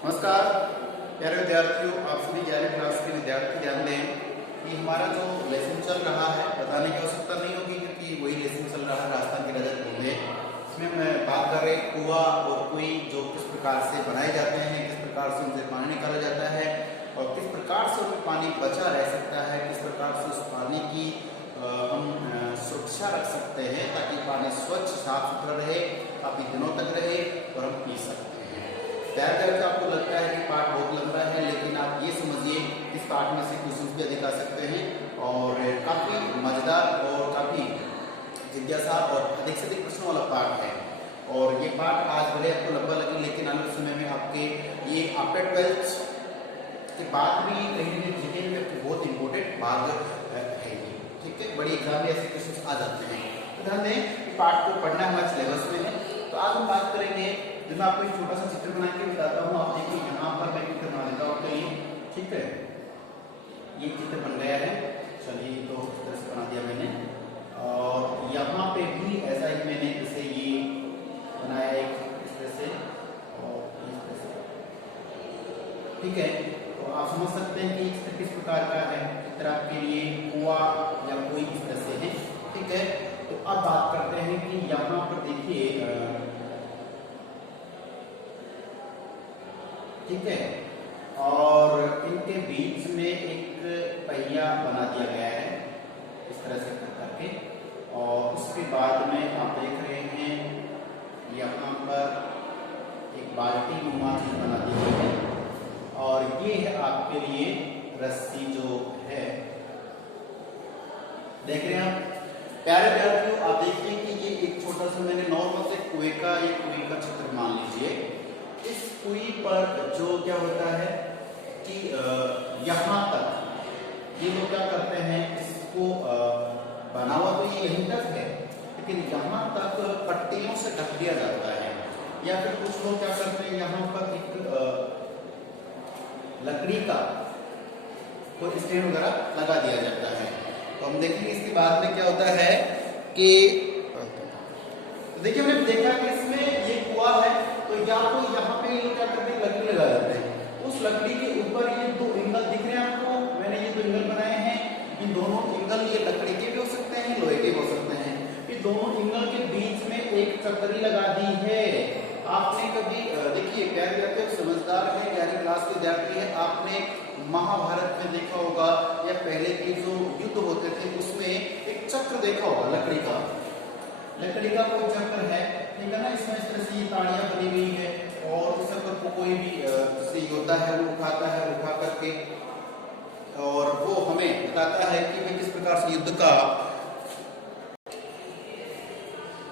नमस्कार प्यारे विद्यार्थियों, आप सभी 11वीं क्लास के विद्यार्थी ध्यान दें कि हमारा जो लेसन चल रहा है बताने की आवश्यकता नहीं होगी क्योंकि वही लेसन चल रहा है राजस्थान की रजत भूमि। इसमें हम बात कर रहे हैं कुआं और कुएं जो किस प्रकार से बनाए जाते हैं, किस प्रकार से उनसे पानी निकाला जाता है और किस प्रकार से उनमें पानी बचा रह सकता है, किस प्रकार से उस पानी की हम सुरक्षा रख सकते हैं ताकि पानी स्वच्छ साफ सुथरा रहे, काफी दिनों तक रहे और हम पी सकते हैं। तैयार करके आपको लगता है कि पाठ बहुत लंबा है, लेकिन आप ये समझिए इस पाठ में से क्वेश्चन भी अधिक आ सकते हैं और काफी मजेदार और काफी जिज्ञासा और अधिक से अधिक प्रश्नों वाला पाठ है। और ये पाठ आज भले आपको लंबा लगे, लेकिन आने वाले समय में आपके ये आफ्टर 12th के बाद भी कहीं ना कहीं जीके में बहुत इंपॉर्टेंट भाग है। ठीक है, बड़ी एग्जाम में ऐसे क्वेश्चन आ जाते हैं। तो ध्यान दें कि पाठ को पढ़ना हमारे सिलेबस में है। तो आज हम बात करेंगे, जो मैं आपको एक छोटा सा चित्र बना के बताता हूँ। आप देखिए यहाँ पर मैं चित्र बना देता हूँ आपके लिए। ठीक है, ये चित्र बन गया है। चलिए, तो इस तरह से बना दिया मैंने और यहाँ पे भी ऐसा ही मैंने इसे ये बनाया एक इस तरह से और इस तरह से। ठीक है, तो आप समझ सकते हैं कि चित्र किस प्रकार का है। चित्र आपके लिए कुआं या कोई इस तरह से है। ठीक है, तो अब बात करते हैं कि यहाँ पर देखिए, ठीक है, और इनके बीच में एक पहिया बना दिया गया है इस तरह से करके, और उसके बाद में आप देख रहे हैं यहाँ पर एक बाल्टी नुमा चीज बना दी गई है और ये है आपके लिए रस्सी जो है। देख रहे हैं आप प्यारे विद्यार्थियों, आप देखिए कि ये एक छोटा सा मैंने नॉर्मल से कुएं का चित्र मान लीजिए। इस कुएं पर जो क्या होता है कि यहाँ तक ये लोग क्या करते हैं, इसको बना हुआ तो ये यहीं तक है, लेकिन यहाँ तक पट्टियों से ढक दिया जाता है। या फिर कुछ लोग क्या करते हैं, यहाँ पर एक लकड़ी का कोई स्टैंड वगैरह लगा दिया जाता है। तो हम देखेंगे इसके बाद में क्या होता है कि देखिए, मैंने देखा कि इसमें ये कुआं है तो या तो यहाँ पे ये क्या करते हैं, लकड़ी लगा देते हैं। उस लकड़ी के ऊपर ये दो एंगल दिख रहे हैं आपको, मैंने ये दो एंगल बनाए हैं। इन दोनों एंगल ये लकड़ी के भी हो सकते हैं, लोहे के भी हो सकते हैं। ये दोनों एंगल के बीच में एक चक्री लगा दी है। आपने कभी देखिए प्यारे विद्यार्थी, समझदार है, 11वीं क्लास के विद्यार्थी है, आपने महाभारत में देखा होगा या पहले के जो युद्ध होते थे उसमें एक चक्र देखा होगा, लकड़ी का कोई चक्र है। ठीक है ना, इसमें इस तरह से ये ताड़ियां बनी हुई है और इस चक्र को कोई भी जैसे योद्धा है वो उठाता है, उठा करके और वो हमें बताता है कि मैं किस प्रकार से युद्ध का।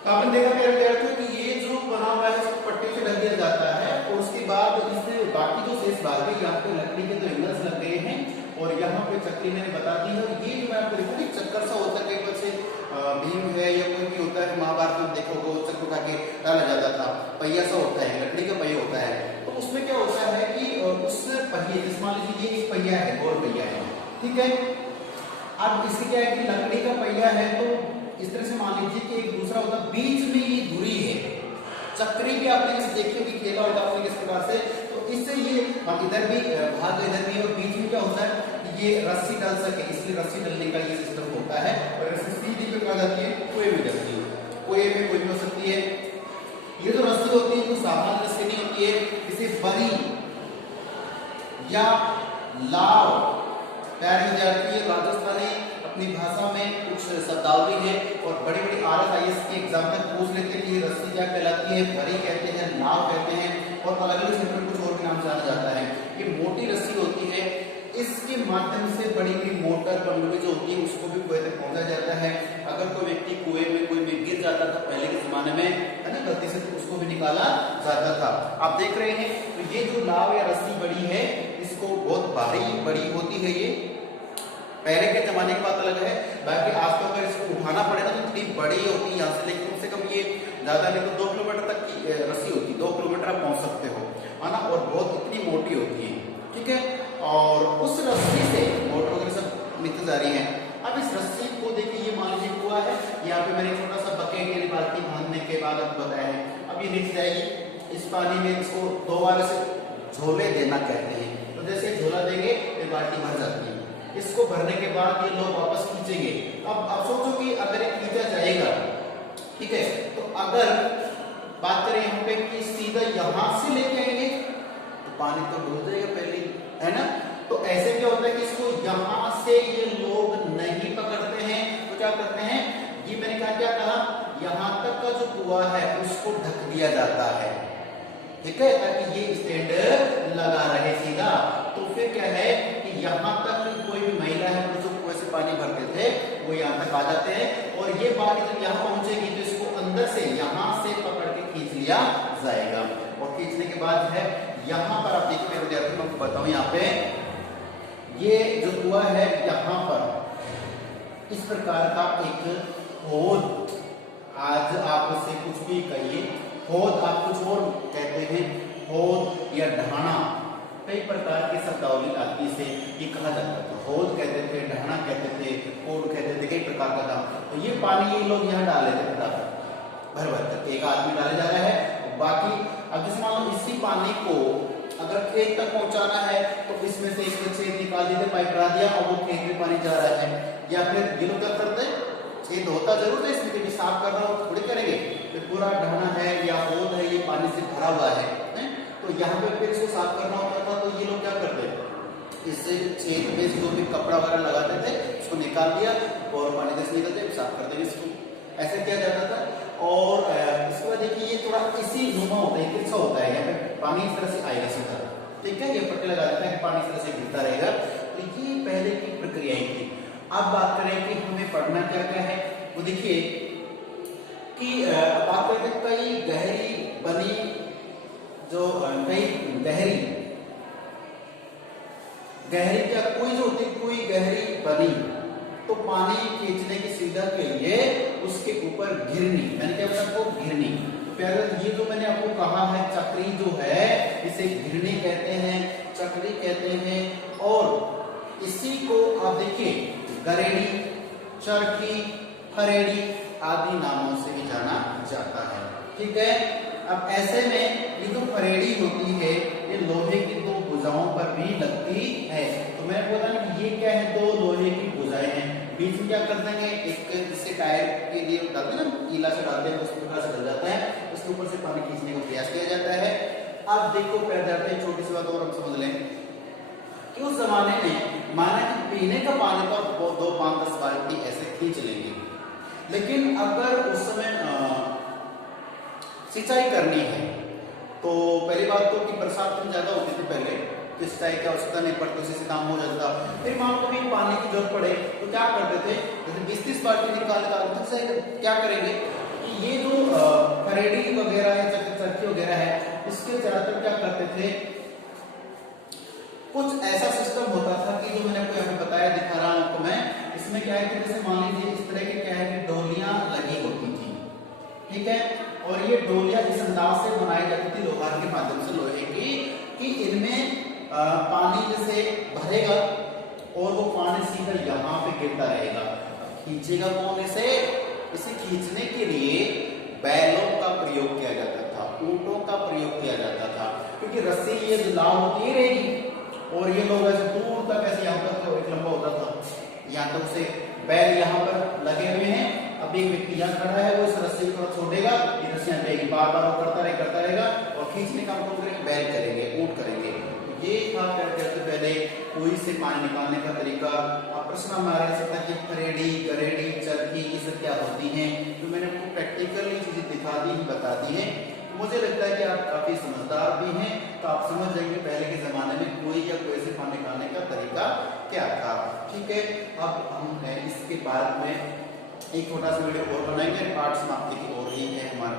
आपने देखा मेरे विद्यार्थियों कि ये जो बना हुआ है इसको पट्टी से ढक दिया जाता है और उसके बाद इससे बाकी जो शेष भाग है यहाँ पे लकड़ी के दो एंगल्स लग गए हैं और यहाँ पे चक्री मैंने बता दी है। ये जो मैं आपको देखा चक्कर सा होता है, कई बार से भीम है या कोई भी होता है, महाभारत में देखो वो चक्र उठा के डाला जाता था, पहिया सा होता है, लकड़ी का पहिया होता है। तो उसमें क्या होता है कि उस पहिए, जिस मान लीजिए एक पहिया है, गोल पहिया है, ठीक है। अब इससे क्या है कि लकड़ी का पहिया है तो इस तरह से मान लीजिए कि एक दूसरा होता है, बीच में ये धुरी है। चक्री भी आपने इसे देखे भी खेला होगा आपने किस प्रकार से, तो इससे ये इधर भी भाग इधर भी और बीच में क्या होता है, ये रस्सी डाल सके, इसलिए रस्सी डालने का ये सिस्टम होता है। और रस्सी सीधी पे कहा जाती है, कुएं में जाती है, कुएं में कोई भी हो सकती है। ये जो रस्सी होती है वो सामान्य रस्सी नहीं होती है, इसे बरी या लाव, प्यारे विद्यार्थी, राजस्थानी अपनी भाषा में कुछ शब्दावली है और बड़ी बड़ी RSIS के एग्जाम में पूछ लेते हैं कि ये रस्सी क्या कहलाती है, बरी कहते हैं, नाव कहते हैं और अलग अलग क्षेत्र में कुछ और भी नाम जाना जाता है। ये मोटी रस्सी होती है, इसके माध्यम से बड़ी बड़ी मोटर पनडुब्बी जो होती है उसको भी कुएं तक पहुंचा जाता है। अगर कोई व्यक्ति कुएं में कोई भी गिर जाता था पहले के जमाने में, है ना, गलती से, तो उसको भी निकाला जाता था। आप देख रहे हैं तो ये जो नाव या रस्सी बड़ी है, इसको बहुत भारी बड़ी होती है। ये पहले के जमाने की बात अलग है, बाकी आज तो अगर इसको उठाना पड़े ना तो इतनी बड़ी होती है यहाँ से, लेकिन कम से कम ये ज्यादा नहीं तो 2 किलोमीटर तक की रस्सी होती है, 2 किलोमीटर आप पहुंच सकते हो, है ना, और बहुत इतनी मोटी होती है। ठीक है, और उस रस्सी से मोटर वगैरह सब निकल जा रही है। अब इस रस्सी को देखिए, ये मान लीजिए कुआं है, यहाँ पे मैंने छोटा सा बकेट या बाल्टी बांधने के बाद आपको बताया है। अब ये निकल जाएगी इस पानी में, इसको 2 बार से झोले देना कहते हैं। तो जैसे झोला देंगे ये बाल्टी भर जाती है। इसको भरने के बाद ये लोग वापस खींचेंगे। अब सोचो कि अगर ये खींचा जाएगा, ठीक है, तो अगर बात करें यहाँ पे कि सीधा यहां से लेके आएंगे तो पानी तो डूब जाएगा पहले, है ना। तो ऐसे क्या होता है कि इसको यहां से ये लोग नहीं पकड़ते हैं, तो क्या करते हैं, ये मैंने क्या कहा, यहां तक का जो कुआं है उसको ढक दिया जाता है, ठीक है, ताकि ये स्टैंड लगा रहे सीधा। तो फिर क्या है कि यहां तक कोई भी महिला है जो कुएं से पानी भरते थे वो यहां तक आ जाते हैं, और ये बाल्टी जब यहां पहुंचेगी तो इसको अंदर से यहां से पकड़ के खींच लिया जाएगा। और खींचने के बाद है यहां पर आप देखिए विद्यार्थी मैं आपको बताऊं, यहाँ पे ये जो कुआं है यहाँ पर इस प्रकार का एक होद, आज आप उससे कुछ भी कहिए, होद आप कुछ और कहते हैं, होद या ढाणा, कई प्रकार की शब्दावली आदि से ये कहा जाता था। होद कहते थे, ढाणा कहते थे, कोड कहते थे, कई प्रकार का था। तो ये पानी ये लोग यहाँ डाल लेते थे भर भर कर, एक आदमी डाले जा रहा है, बाकी अब जैसे मान लो इसी पानी को अगर खेत तक पहुंचाना है तो इसमें से एक छेद निकाल दिया, पाइप डाल दिया और वो खेत में पानी जा रहा है। या फिर ये लोग क्या करते हैं, छेद होता जरूर है इसमें, क्योंकि साफ कर रहा हो थोड़ी करेंगे, तो पूरा ढाना है या होद है ये पानी से भरा हुआ है, तो यहाँ पे फिर इसको साफ करना होता था। तो ये लोग क्या करते हैं, इससे छेद में जो भी कपड़ा वगैरह लगाते थे उसको निकाल दिया और पानी से निकलते साफ कर देंगे इसको, ऐसे किया जाता था। और इसके बाद देखिए ये थोड़ा इसी नुमा होता है, कितना होता है, यहाँ पे पानी इस तरह से आएगा सीधा, ठीक है, ये पट्टे लगा देते हैं, पानी इस तरह से गिरता रहेगा। तो ये पहले की प्रक्रियाएं थी। अब बात करें कि हमें पढ़ना क्या क्या है, वो देखिए कि बात करते कई गहरी बनी, जो कई गहरी क्या कोई जो होती कोई गहरी बनी, तो पानी खींचने की सुविधा के लिए उसके ऊपर घिरनी, मैंने क्या बताया आपको, घिरनी। तो प्यारे ये जो मैंने आपको कहा है चक्री जो है इसे घिरनी कहते हैं, चक्री कहते हैं। और इसी को आप देखिए गरेड़ी, चरखी, फरेड़ी आदि नामों से भी जाना जाता है, ठीक है। अब ऐसे में ये जो फरेड़ी होती है ये लोहे की दो भुजाओं पर भी लगती है। तो मैंने बोला ना कि ये क्या है, दो लोहे की भुजाएं हैं, बीच में क्या कर देंगे, एक जिससे टायर के लिए डालते हैं ना, कीला से डालते हैं, उस प्रकार से डल जाता है, उसके ऊपर से पानी खींचने का प्रयास किया जाता है। अब देखो पैर जाते हैं, छोटी सी बात और हम समझ लें कि उस जमाने में माना कि पीने का पानी तो वो 2, 5, 10 बाल्टी ऐसे खींच लेंगे, लेकिन अगर उस समय सिंचाई करनी है तो पहली बात तो कि बरसात कम ज्यादा होती थी पहले, तो सिंचाई की आवश्यकता नहीं पड़ती, उसी से काम हो जाता। फिर मान लो कभी पानी की जरूरत पड़े तो क्या करते थे, जैसे 20-30 बाल्टी निकाल से क्या करेंगे कि ये जो फरेड़ी वगैरह या चरखी वगैरह है इसके ज्यादातर क्या करते थे, कुछ ऐसा सिस्टम होता था कि जो मैंने आपको यहाँ बताया, दिखा रहा हूं आपको मैं, इसमें क्या है कि जैसे मान लीजिए इस तरह की क्या है कि डोलियां लगी होती थी, ठीक है, और ये डोलियां इस अंदाज से बनाई जाती थी लोहार के माध्यम से, लोहे की, कि इनमें पानी जैसे भरेगा और वो पानी सीधा यहाँ पे गिरता रहेगा। खींचेगा कौन इसे खींचने के लिए बैलों का प्रयोग किया जाता था, ऊंटों का प्रयोग किया जाता था, क्योंकि रस्सी ये लाल होती ही रहेगी और ये लोग ऐसे दूर तक ऐसे यहाँ तक एक लंबा होता था, यहाँ तक से बैल यहाँ पर लगे हुए हैं। अब एक व्यक्ति यहाँ खड़ा है, वो इस रस्सी को थोड़ा छोड़ेगा, ये रस्सी यहाँ जाएगी, बार बार वो करता रहेगा और खींचने का काम करेंगे, बैल करेंगे, ऊंट करेंगे। ये था करते पहले कुएं से पानी निकालने का तरीका। अब प्रश्न हमारा सकता है कि फरेड़ी, गरेड़ी, चरखी ये सब क्या होती हैं, तो मैंने आपको प्रैक्टिकली चीजें दिखा दी, बता दी है। मुझे लगता है कि आप काफी समझदार भी हैं, तो आप समझ जाएंगे पहले के जमाने में कुएं या कुएं से पानी निकालने का तरीका क्या था, ठीक है। अब हम इसके बाद में एक छोटा सा वीडियो और बनाएंगे, पाठ समाप्ति की ओर ही है हमारा